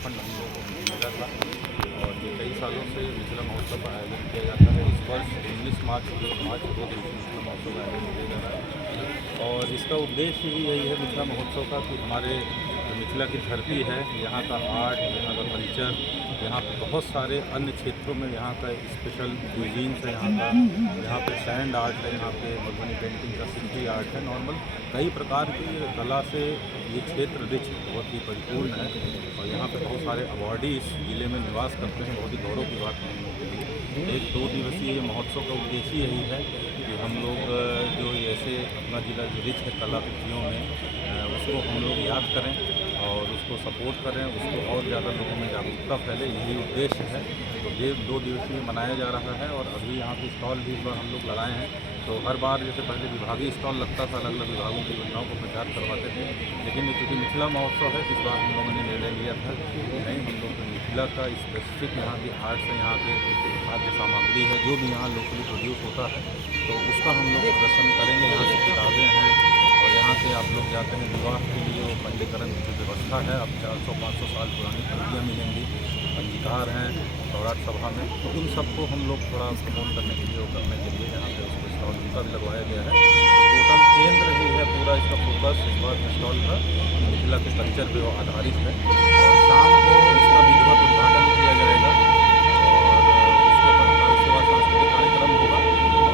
Fund हम लोगों को मिला था और ये कई सालों से मिथिला महोत्सव का आयोजन किया जाता है। इस वर्ष 19 मार्च 2 दिवसीय मिथिला महोत्सव का आयोजन किया जा रहा है और इसका उद्देश्य ही यही है मिथिला महोत्सव का कि हमारे मिथिला की धरती है, यहाँ का आर्ट, यहाँ का कल्चर, यहाँ पे बहुत सारे अन्य क्षेत्रों में यहाँ का स्पेशल क्यूजीन्स है, यहाँ पे सैंड आर्ट है, यहाँ पे मधुबनी पेंटिंग का सिटी आर्ट है। नॉर्मल कई प्रकार की कला से ये क्षेत्र रिच बहुत ही परिपूर्ण है और यहाँ पे बहुत सारे अवार्डी इस जिले में निवास करते हैं। बहुत ही गौरव की बात है हम लोग के लिए। एक 2 दिवसीय ये महोत्सव का उद्देश्य यही है कि हम लोग जो ऐसे अपना जिला जो रिच है कलाकृतियों में उसको हम लोग याद करें और उसको सपोर्ट करें, उसको और ज़्यादा लोगों में जागरूकता फैले, यही उद्देश्य है। तो ये 2 दिवसीय मनाया जा रहा है और अभी यहाँ पे स्टॉल भी इस बार हम लोग लगाए हैं। तो हर बार जैसे पहले विभागीय स्टॉल लगता था, अलग अलग विभागों की योजनाओं को प्रचार करवाते थे, लेकिन ये चूँकि मिथिला महोत्सव है इस बार हम लोगों ने निर्णय लिया था कि नहीं, हम लोग मिथिला का स्पेसिफिक यहाँ की आर्ट्स है, यहाँ के खाद्य सामग्री है, जो भी यहाँ लोकली प्रोड्यूस होता है तो उसका हम लोग प्रदर्शन करेंगे। यहाँ की किताबें हैं और यहाँ से आप लोग जाते हैं विवाह के लिए वो पंडीकरण की व्यवस्था है। अब 400-500 साल पुरानी हल्दियाँ मिलेंगी, अंगीकार हैं सौराठ सभा में, तो उन सबको हम लोग थोड़ा प्रमोट करने के लिए वो करने के लिए यहाँ पे उसको स्टॉल उनका भी लगवाया गया है। टोटल केंद्र ही है पूरा इसका फोकस इस बार स्टॉल का मिथिला के कल्चर पे वो आधारित है और शाम को इसका विधिवत उद्घाटन किया जाएगा और उसके बाद सांस्कृतिक कार्यक्रम होगा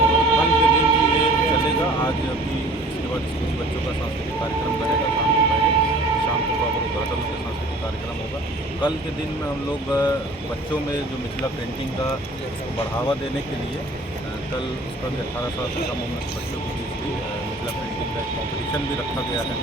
और कल के दिन भी ये चलेगा। आज अभी इसके बाद स्कूली बच्चों का सांस्कृतिक कार्यक्रम रहेगा शाम को, पहले शाम को प्रॉपर उद्घाटन होकर सांस्कृतिक कार्यक्रम होगा। कल के दिन में हम लोग बच्चों में जो मिथिला पेंटिंग का उसको बढ़ावा देने के लिए कल उसका भी 18 साल से कम उम्र के बच्चों के बीच भी मिथिला पेंटिंग का एक कॉम्पिटिशन भी रखा गया है।